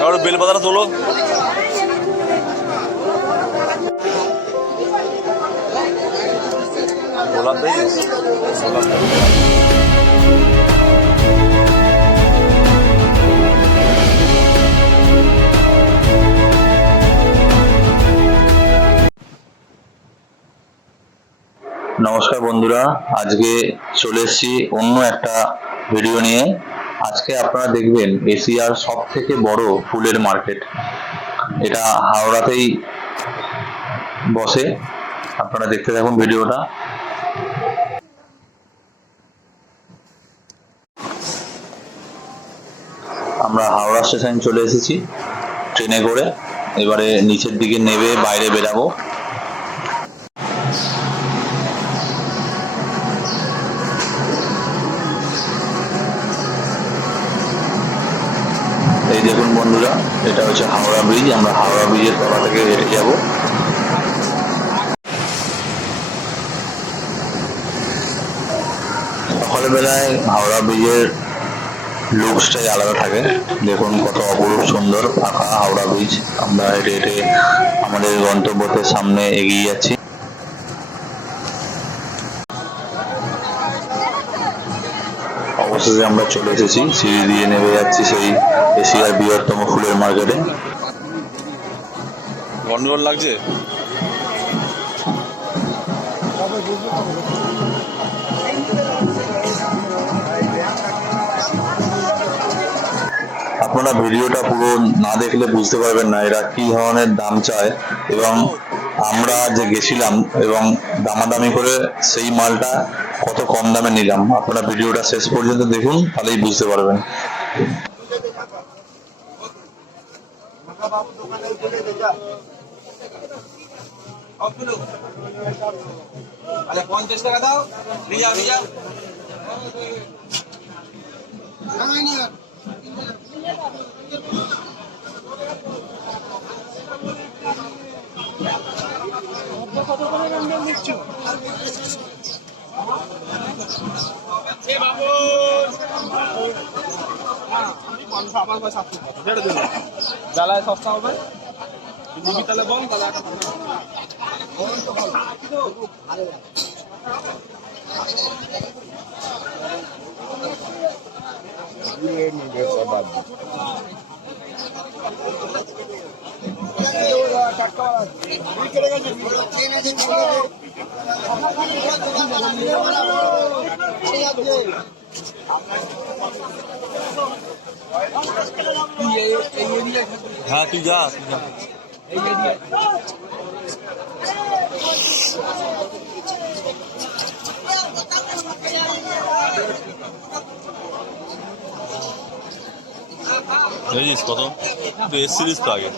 এবার বেলপাতাটা তোলো। নমস্কার বন্ধুরা আজকে চলে এসেছি অন্য একটা ভিডিও নিয়ে। আজকে আপনারা দেখবেন এশিয়ার সব থেকে বড় ফুলের মার্কেট এটা হাওড়াতেই বসে। আপনারা দেখতে থাকুন ভিডিওটা। আমরা হাওড়া স্টেশন চলে এসেছি। ট্রেনে করে। এবারে নিচের দিকে নেবে, বাইরে বেরাবো। দেখুন বন্ধুরা, এটা হচ্ছে হাওড়া ব্রিজ, আমরা হাওড়া ব্রিজের তলা থেকে হেঁটে যাব। সকালবেলায় হাওড়া ব্রিজের লুকসটাই আলাদা থাকে। দেখুন কত অপরূপ সুন্দর ফাঁকা হাওড়া ব্রিজ। আমরা হেঁটে হেঁটে আমাদের গন্তব্যতে সামনে এগিয়ে যাচ্ছি। অবশেষে আমরা চলে এসেছি। সিঁড়ি দিয়ে নেমে যাচ্ছি সেই এশিয়ার বৃহত্তম ফুলের মার্কেটে। গন্ডগোল লাগছে? আপনারা ভিডিওটা পুরো না দেখলে বুঝতে পারবেন না এরা কি ধরনের দাম চায় এবং আমরা যে গেছিলাম এবং দামাদামি করে সেই মালটা কত কম দামে নিলাম। আপনারা ভিডিওটা শেষ পর্যন্ত দেখুন, তাহলেই বুঝতে পারবেন। যাও নিয়ে যাও জ্বালায় সস্তা হবে? নিবি তাহলে বল তাহলে একটা হ্যাঁ তুই যা তুই যা বুঝেছিস কত তুই এসছিলিস তো আগে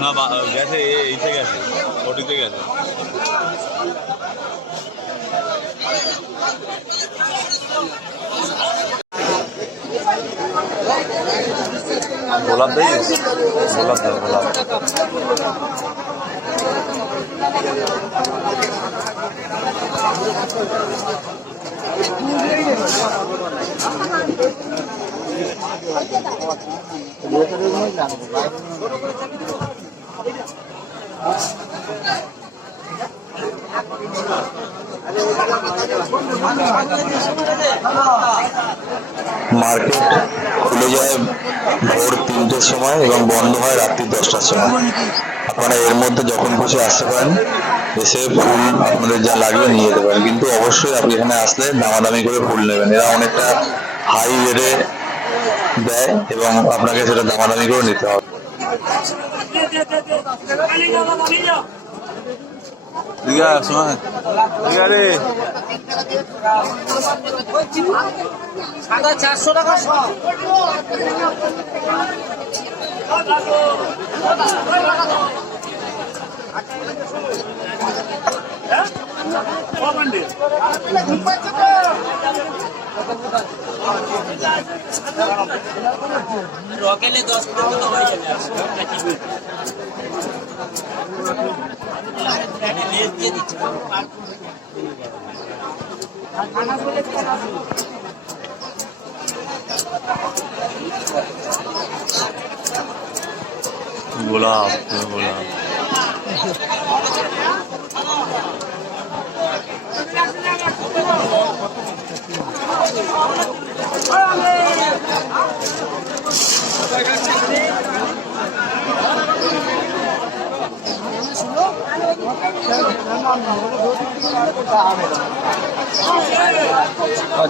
না বা- গেছে এ- এইতে গেছে ওটিতে গেছে গোলাপ দেয় গোলাপ দেয় গোলাপ মার্কেট খুলে যায় ভোর তিনটের সময় এবং বন্ধ হয় রাত্রি দশটার সময়। আপনারা এর মধ্যে যখন খুশি আসতে পারেন। এসে ফুল আপনাদের যা লাগবে নিয়ে যেতে পারেন। কিন্তু অবশ্যই আপনি এখানে আসলে দামাদামি করে ফুল নেবেন। এরা অনেকটা হাই রেটে দেয় এবং আপনাকে সেটা দামাদামি করে নিতে হবে। সাদা চারশো টাকা সব। রকেলে দশ কিলো হয়ে যাবে। গোলাপ গোলাপ।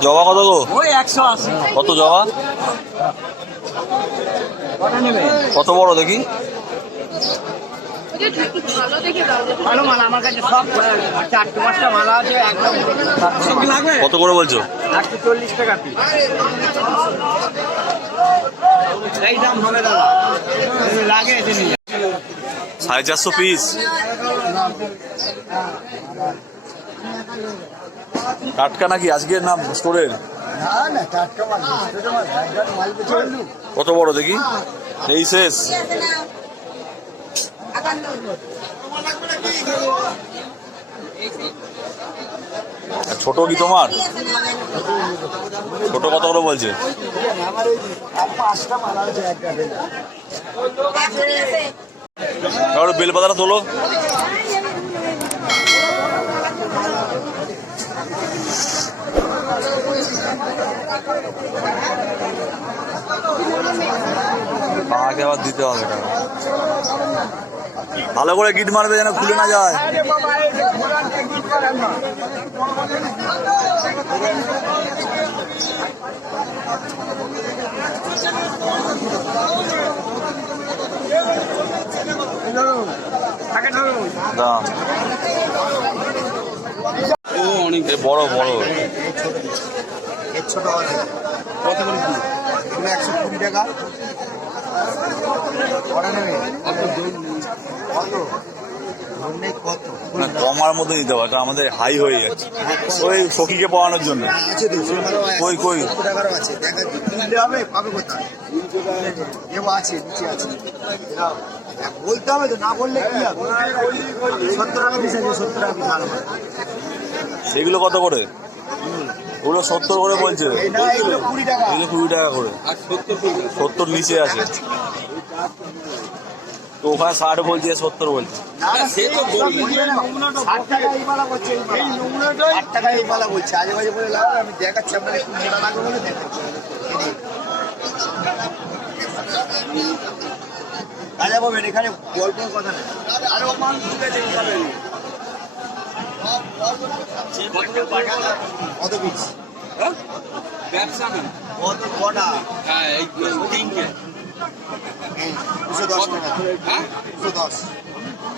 জবা কত গো? ওই একশো আশি। কত জবা? কত বড় দেখি? ভালো দেখে দাও। ভালো মাল আমার কাছে সব চারটে পাঁচটা মালা আছে একদম। লাগবে কত করে বলছো? একশো চল্লিশ টাকা পিস দাম হবে দাদা। লাগে সাড়ে চারশো পিস টাটকা নাকি আজকে না স্টোরের কত বড় দেখি? এই শেষ। ছোট কি তোমার? ছোট কত করে বলছে? বেলপাতাটা তোলো। পাহাকে আবার দিতে হবে ভালো করে গিট মারবে যেন খুলে না যায়। দাম ও অনেক বড় বড়। ছোট কত করে কি এগুলো একশো কুড়ি টাকা কত? না কমার মধ্যে দিতে হবে আমাদের হাই হয়ে যাচ্ছে। ওই সখীকে পাওয়ানোর জন্য। কই, কই? হ্যাঁ, বলতে হবে তো না বললে কি সত্তর টাকা পিস আছে সত্তর টাকা পিস সেগুলো কত করে? ওগুলো সত্তর করে বলছে। এগুলো কুড়ি টাকা করে। সত্তর নিচে আছে। তো ওখানে ষাট বলছে সত্তর বলছে। সে তো বলবে। টাকা এই মালা বলছে আজে বাজে বলে লাভ আমি দেখাচ্ছি লাগবে বলে দেখাচ্ছি রাজা পাবেন এখানে গল্পের কথা নেই। আরে ও মানুষ কত পিস? ব্যবসা না। কত কটা? হ্যাঁ এই তিনটে। দুশো দশ টাকা। হ্যাঁ? দুশো দশ।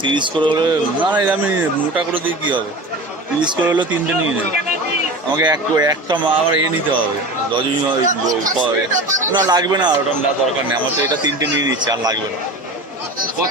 তিরিশ করে হলে না না আমি মোটা করে দিই কি হবে? তিরিশ করে হলে তিনটে নিয়ে নেই আমাকে এক একটা মা আমার এ নিতে হবে। রজনী না লাগবে না ওটা না দরকার নেই। আমার তো এটা তিনটে নিয়ে নিচ্ছে আর লাগবে না। কত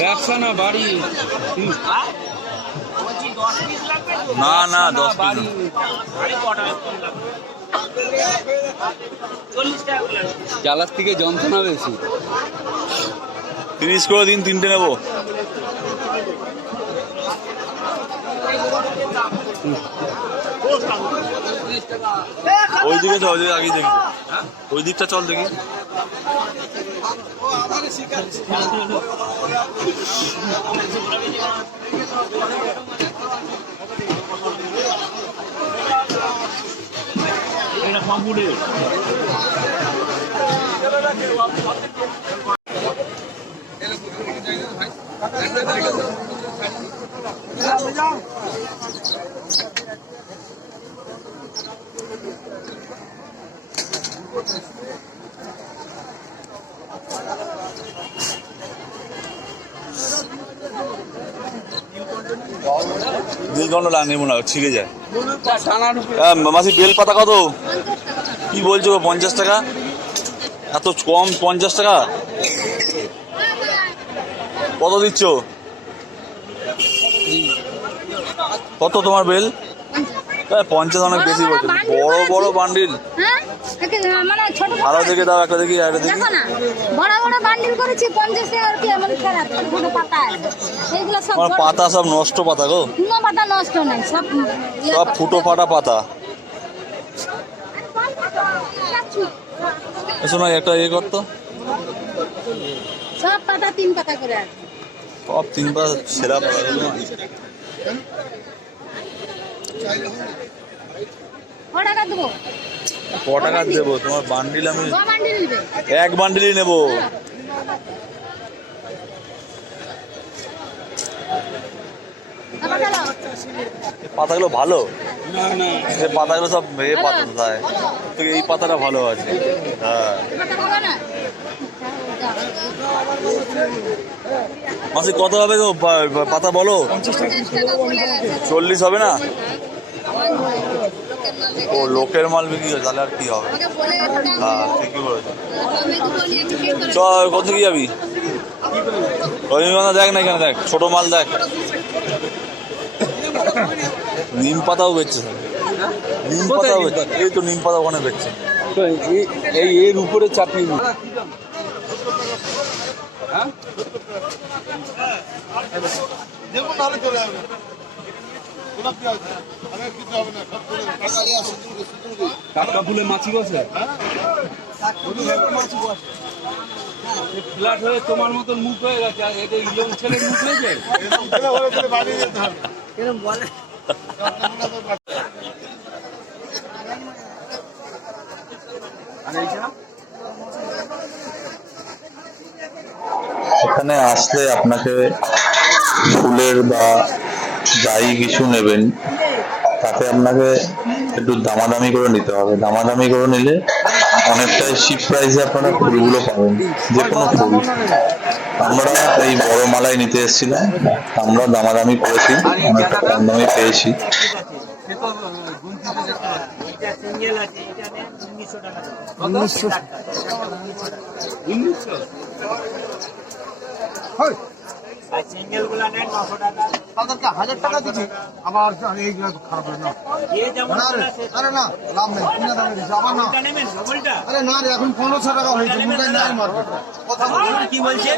ব্যবসা না বাড়ি। না না দশ পিস জ্বালার থেকে যন্ত্রণা বেশি। তিরিশ করে দিন তিনটে নেব। ওই দিকে চল ওই দিকে আগে দেখি ওই দিকটা চল দেখি নীলকণ্ঠ না নেব না ছিঁড়ে যায়। মাসি বেল পাতা কত? কি বলছো পঞ্চাশ টাকা? এত কম পঞ্চাশ টাকা? কত দিচ্ছ? কত তোমার বেল? পঞ্চাশ অনেক বেশি বলছো বড় বড় বান্ডিল। হ্যাঁ? মানে আরও দেখে দাও একটা দেখি একটা দেখি। বড় বড় বান্ডিল করেছি পঞ্চাশ টাকার কি এমন খারাপ ছোট ছোট পাতা এইগুলো সব আমার পাতা সব নষ্ট পাতা গো। কোনো পাতা নষ্ট নাই সব ইয়ে সব ফুটো ফাটা পাতা। শোনো একটা ইয়ে করতো সব পাতা তিন পাতা করে সব তিন পাতা সেরা পাতা। ক টাকা দেবো? তোমার বান্ডিল আমি এক বান্ডিলই নেব। এই পাতাগুলো ভালো? যে পাতাগুলো সব এ পাতা দেয় তো এই পাতাটা ভালো আছে। হ্যাঁ। মাসি কত হবে গো? পাতা বলো? চল্লিশ হবে না? ও লোকের মাল বিক্রি করে তাহলে আর কি হবে? হ্যাঁ ঠিকই বলেছ। চ কত কি যাবি? রজনীগন্ধা দেখ না এখানে দেখ ছোট মাল দেখ। নিম পাতাও বেচছে নিম পাতাও বেচছে। এই তো নিম পাতা ওখানে বেচছে। এই এর উপরে চাপিয়ে দিই মাছি বসে? ফ্ল্যাট হয়ে তোমার মতন মুখ হয়ে গেছে, আর ইয়ং ছেলের মুখ হয়েছে? এখানে আসলে আপনাকে ফুলের বা যাই কিছু নেবেন তাতে আপনাকে একটু দামাদামি করে নিতে হবে। দামাদামি করে নিলে অনেকটাই চিপ প্রাইসে আপনারা ফুলগুলো পাবেন যে কোনো ফুল। আমরা এই বড় মালাই নিতে এসেছিলাম আমরা দামাদামি করেছি অনেকটা কম দামে পেয়েছি। উনিশশো তাদেরকে হাজার টাকা দিচ্ছি আবার এই খারাপ হয় না আরে না লাভ নেই কিনা দামে দিচ্ছে আবার না আরে না রে এখন পনেরোশো টাকা হয়েছে মোটাই নাই মার্কেট কথা কি বলছে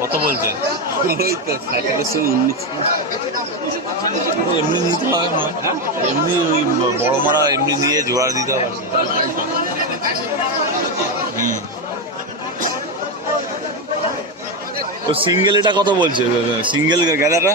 কত বলছে? এমনি নিতে হবে না। এমনি ওই বড় মারা এমনি নিয়ে জোড়া দিতে হবে। হুম। তো সিঙ্গেল এটা কত বলছে? সিঙ্গেল গ্যাদাটা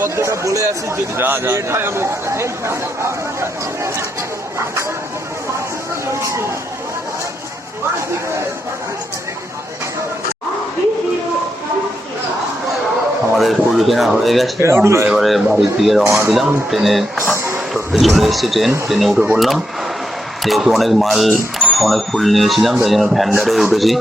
পদ্মটা বলে আসি যদি লেট হয় আমি। আমাদের ফুল কেনা হয়ে গেছে আমরা এবারে বাড়ির দিকে রওনা দিলাম ট্রেনে ধরতে চলে এসেছি ট্রেন ট্রেনে উঠে পড়লাম। যেহেতু অনেক মাল অনেক ফুল নিয়েছিলাম তাই জন্য ভ্যান্ডারে উঠেছি।